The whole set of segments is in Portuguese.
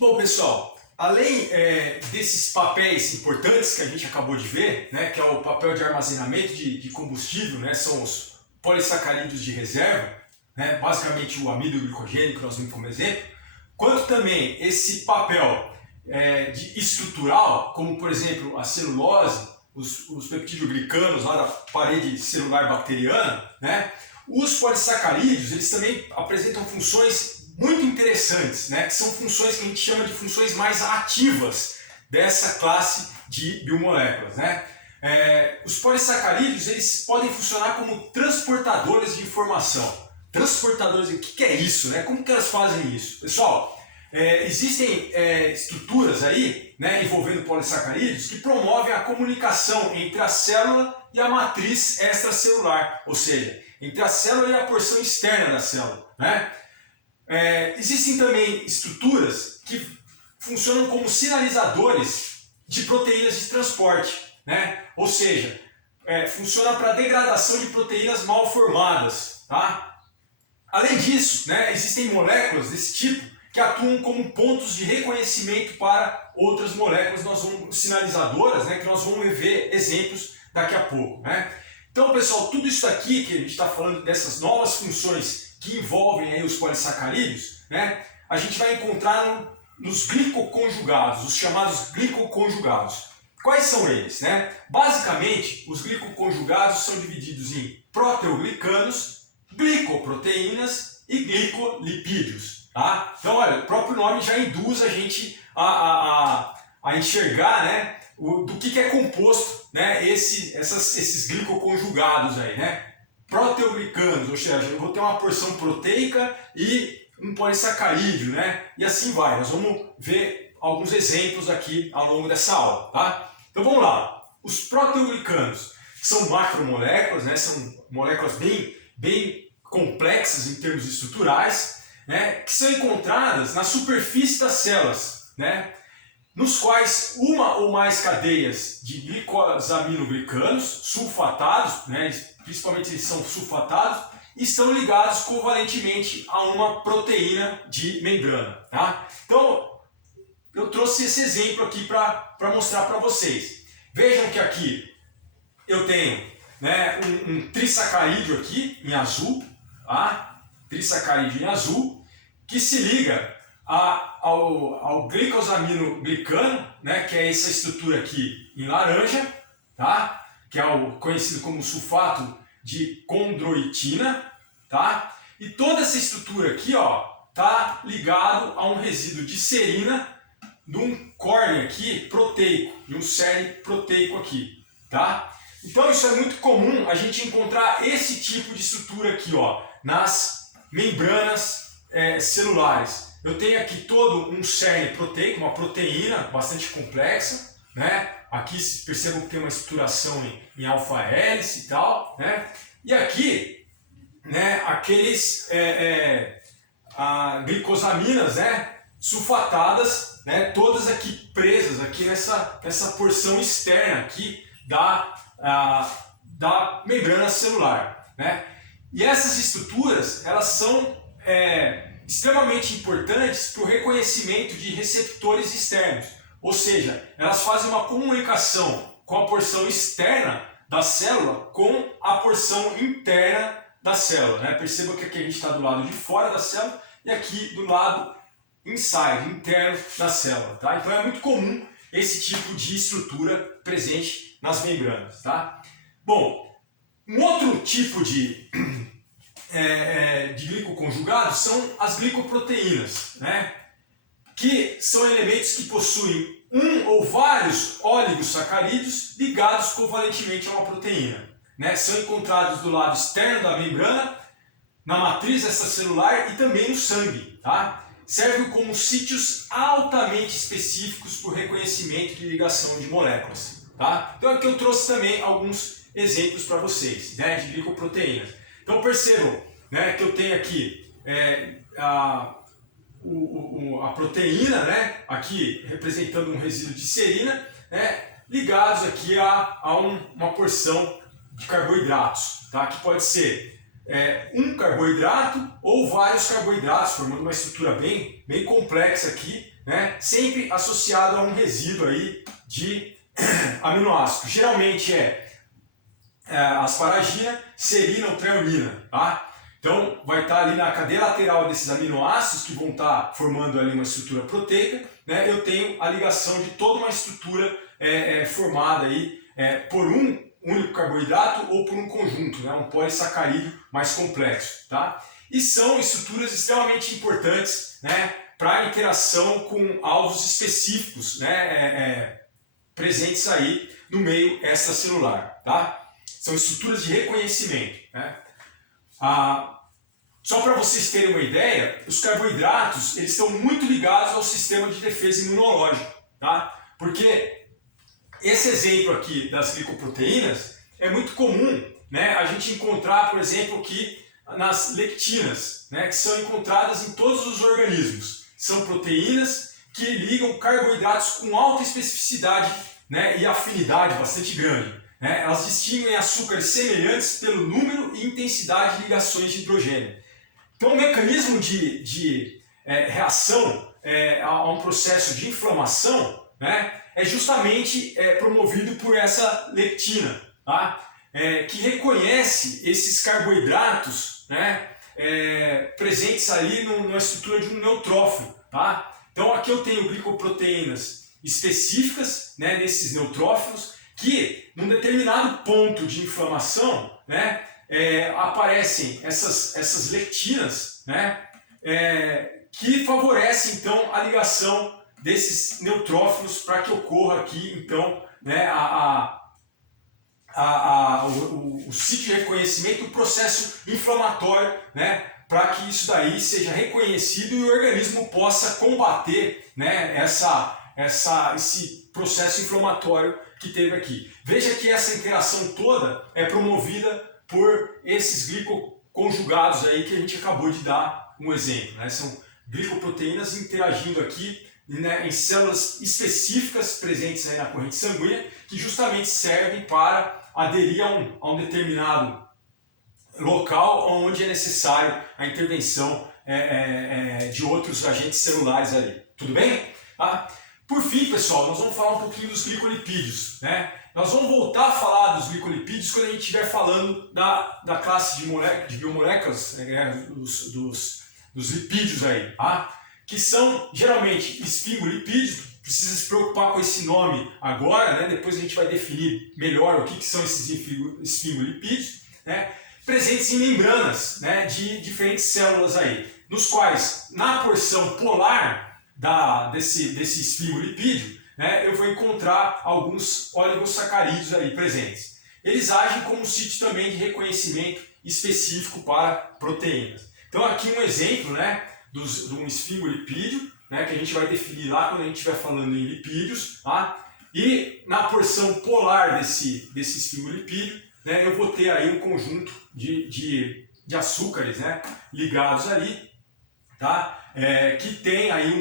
Bom, pessoal, além desses papéis importantes que a gente acabou de ver, né, que é o papel de armazenamento de combustível, né, são os polissacarídeos de reserva, né, basicamente o amido glicogênico que nós vimos como exemplo, quanto também esse papel de estrutural, como por exemplo a celulose, os peptidoglicanos lá da parede celular bacteriana, né, os polissacarídeos eles também apresentam funções muito interessantes, né, que são funções que a gente chama de funções mais ativas dessa classe de biomoléculas, né. Os polissacarídeos eles podem funcionar como transportadores de informação. Transportadores, o que é isso, né? Como que elas fazem isso? Pessoal, existem estruturas aí, né, envolvendo polissacarídeos que promovem a comunicação entre a célula e a matriz extracelular, ou seja, entre a célula e a porção externa da célula, né? Existem também estruturas que funcionam como sinalizadores de proteínas de transporte, né? Ou seja, funciona para degradação de proteínas mal formadas, tá? Além disso, né, existem moléculas desse tipo que atuam como pontos de reconhecimento para outras moléculas sinalizadoras, né, que nós vamos ver exemplos daqui a pouco, né? Então, pessoal, tudo isso aqui que a gente está falando dessas novas funções que envolvem aí os polissacarídeos, né, a gente vai encontrar nos glicoconjugados, os chamados glicoconjugados. Quais são eles, né? Basicamente, os glicoconjugados são divididos em proteoglicanos, glicoproteínas e glicolipídios, tá? Então, olha, o próprio nome já induz a gente a enxergar, né, do que é composto, né, esses glicoconjugados aí, né? Proteoglicanos, ou seja, eu vou ter uma porção proteica e um polissacarídeo, né? E assim vai. Nós vamos ver alguns exemplos aqui ao longo dessa aula, tá? Então vamos lá. Os proteoglicanos são macromoléculas, né? São moléculas bem complexas em termos estruturais, né? Que são encontradas na superfície das células, né? Nos quais uma ou mais cadeias de glicosaminoglicanos sulfatados, né? Principalmente eles são sulfatados, estão ligados covalentemente a uma proteína de membrana, tá? Então, eu trouxe esse exemplo aqui para mostrar para vocês. Vejam que aqui eu tenho, né, um trissacarídeo aqui em azul, tá? Trissacarídeo em azul, que se liga ao glicosaminoglicano, né, que é essa estrutura aqui em laranja, tá? Que é o conhecido como sulfato de condroitina, tá? E toda essa estrutura aqui, ó, tá ligado a um resíduo de serina de um córnea aqui proteico, de um cerne proteico aqui, tá? Então isso é muito comum a gente encontrar esse tipo de estrutura aqui, ó, nas membranas celulares. Eu tenho aqui todo um cerne proteico, uma proteína bastante complexa, né? Aqui percebam que tem uma estruturação em alfa-hélice e tal, né? E aqui, né, aqueles glicosaminas, né, sulfatadas, né, todas aqui presas aqui nessa porção externa aqui da membrana celular, né? E essas estruturas, elas são extremamente importantes para o reconhecimento de receptores externos, ou seja, elas fazem uma comunicação com a porção externa da célula com a porção interna da célula, né? Perceba que aqui a gente está do lado de fora da célula e aqui do lado interno da célula, tá? Então é muito comum esse tipo de estrutura presente nas membranas, tá? Bom, um outro tipo de glicoconjugados são as glicoproteínas, né? Que são elementos que possuem um ou vários oligosacarídeos ligados covalentemente a uma proteína, né? São encontrados do lado externo da membrana, na matriz extracelular e também no sangue, tá? Servem como sítios altamente específicos para o reconhecimento de ligação de moléculas, tá? Então aqui eu trouxe também alguns exemplos para vocês, né, de glicoproteínas. Então percebam, né, que eu tenho aqui a proteína, né, aqui representando um resíduo de serina, né, ligados aqui a uma porção de carboidratos, tá, que pode ser um carboidrato ou vários carboidratos, formando uma estrutura bem complexa aqui, né? Sempre associado a um resíduo aí de aminoácidos. Geralmente asparagina, serina ou treonina, tá? Então vai estar ali na cadeia lateral desses aminoácidos que vão estar formando ali uma estrutura proteica, né? Eu tenho a ligação de toda uma estrutura formada aí por um único carboidrato ou por um conjunto, né? Um polissacarídeo mais complexo, tá? E são estruturas extremamente importantes, né? Para a interação com alvos específicos, né? Presentes aí no meio extracelular, tá? São estruturas de reconhecimento, né? Só para vocês terem uma ideia, os carboidratos eles estão muito ligados ao sistema de defesa imunológica, tá? Porque esse exemplo aqui das glicoproteínas é muito comum, né? A gente encontrar, por exemplo, aqui nas lectinas, né? Que são encontradas em todos os organismos. São proteínas que ligam carboidratos com alta especificidade, né? E afinidade bastante grande. Elas distinguem açúcares semelhantes pelo número e intensidade de ligações de hidrogênio. Então, o mecanismo de reação a um processo de inflamação, né, é justamente promovido por essa lectina, tá? Que reconhece esses carboidratos, né, presentes ali numa estrutura de um neutrófilo. Tá? Então, aqui eu tenho glicoproteínas específicas, né, nesses neutrófilos, que num determinado ponto de inflamação, né, aparecem essas lectinas, né, que favorecem então a ligação desses neutrófilos para que ocorra aqui então, né, o sítio de reconhecimento, o processo inflamatório, né, para que isso daí seja reconhecido e o organismo possa combater, né, esse processo inflamatório que teve aqui. Veja que essa interação toda é promovida por esses glicoconjugados aí que a gente acabou de dar um exemplo, né? São glicoproteínas interagindo aqui, né, em células específicas presentes aí na corrente sanguínea que justamente servem para aderir a um determinado local onde é necessário a intervenção de outros agentes celulares ali. Tudo bem? Tá? Por fim, pessoal, nós vamos falar um pouquinho dos glicolipídios, né? Nós vamos voltar a falar dos glicolipídios quando a gente estiver falando da classe de biomoléculas, né, dos lipídios aí, tá? Que são geralmente esfingolipídios. Precisa se preocupar com esse nome agora, né? Depois a gente vai definir melhor o que são esses esfingolipídios, né? Presentes em membranas, né, de diferentes células aí, nos quais na porção polar desse esfingolipídio, né, eu vou encontrar alguns oligosacarídeos aí presentes. Eles agem como um sítio também de reconhecimento específico para proteínas. Então aqui um exemplo, né, de um esfingolipídio, né, que a gente vai definir lá quando a gente estiver falando em lipídios, tá? E na porção polar desse esfingolipídio, né, eu vou ter aí um conjunto de açúcares, né, ligados ali, tá? Que tem aí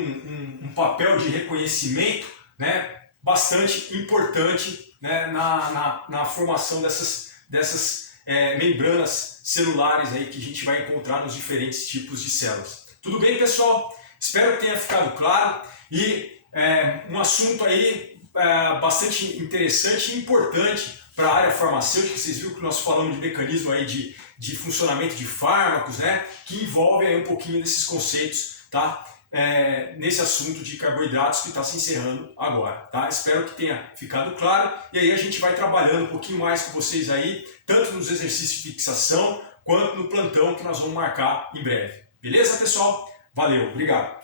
um papel de reconhecimento, né, bastante importante, né, na formação dessas membranas celulares aí que a gente vai encontrar nos diferentes tipos de células. Tudo bem, pessoal? Espero que tenha ficado claro e um assunto aí bastante interessante e importante para a área farmacêutica. Vocês viram que nós falamos de mecanismo aí de funcionamento de fármacos, né, que envolve aí um pouquinho desses conceitos, tá? Nesse assunto de carboidratos que está se encerrando agora, tá? Espero que tenha ficado claro e aí a gente vai trabalhando um pouquinho mais com vocês aí, tanto nos exercícios de fixação quanto no plantão que nós vamos marcar em breve. Beleza, pessoal? Valeu, obrigado!